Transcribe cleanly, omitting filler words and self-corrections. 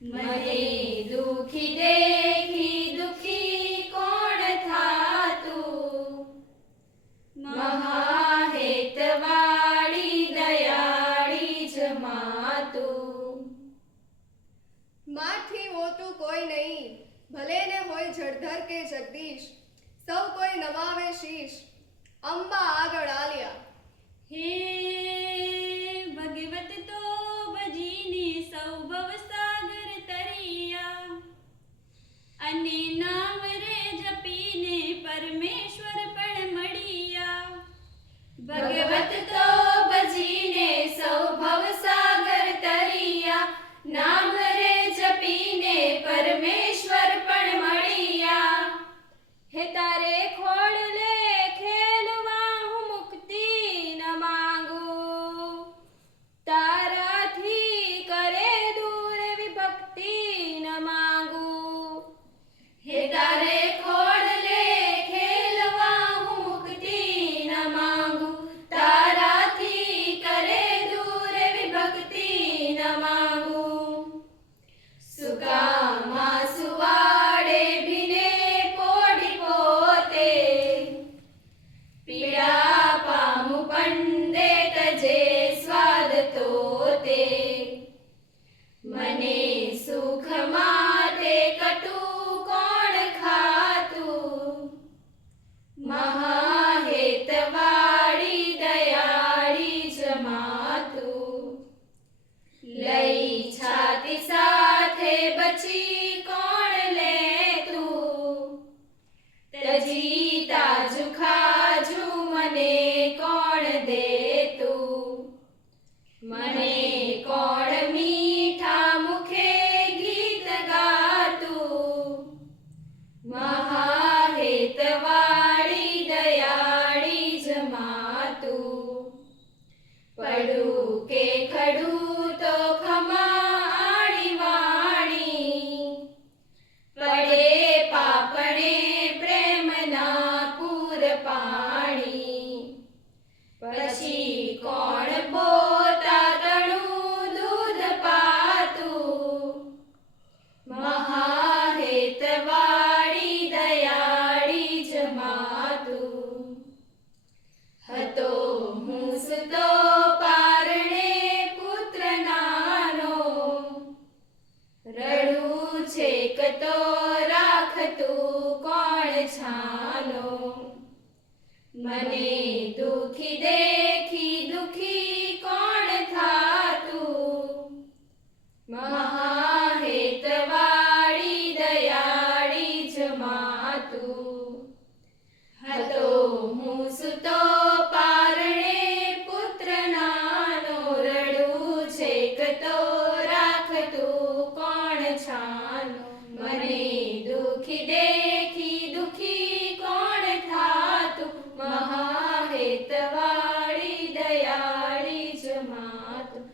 મને દુખી દેખી દુખી કોણ થાતું, મહાહેતવાળી દયાળી જ માતું. માથી મોટું કોઈ નહીં, ભલે ને હોય જળધર કે જગદીશ, સૌ કોઈ નમાવે શીશ, અંબા આગળ આલ્યા. હે ભગવત તો ભજીને સૌ ભવસાગર તરિયા, અને નામ રે જપીને પરમેશ્વર પણ મળ્યા. ભગવત તો ભજીને સૌ ભવસાગર તરિયા, નામ રે જપીને પરમેશ્વર પણ મળ્યા. હે તારે ખોળલે ખેલવા હું મુક્તિ ન માંગુ, તારાથી કરે દૂર વિભક્તિ ન માંગુ. હે તારે ખોળલે ખેલવા હું મુક્તિ ન માંગુ, તારાથી કરે દૂર વિભક્તિ ન માંગુ. સુકામાં સુવાડે ભીને પોડી પોતે, પીડા પામું પંડે તજે સ્વાદ તોતે. મને સુખ માટે કટુ કોણ ખાતું, મહાહેતવાળી દયાળી જ માતું. લઈ છાતી સાથે બચી કોણ લેતું, તજી તાજુ ખાજુ મને કોણ દેતું. મને કોણ મીઠા મુખે ગીત ગાતું, મહાહેતવાળી દયાળી જ માતું. પડું કે ખડું તો ખમાણી વાણી, પડે પાપણે પ્રેમના પૂર પાણી. પછી કોણ પોતા તણું દૂધ પાતું, મહાહેતવાળી દયાળી જ માતું. હતો હું સૂતો પારણે પુત્ર નાનો, રડું છેક તો રાખતું કોણ છાનો. મને દુખી દેખી દુખી કોણ થાતું, મહાહેતવાળી દયાળી જ માતું. હતો હું સૂતો પારણે પુત્ર નાનો, રડું છેક તો રાખતું કોણ છાનો. મને દુખી દેખી દુખી કોણ થાતું, મહાહેતવાળી દયાળી જ માતું.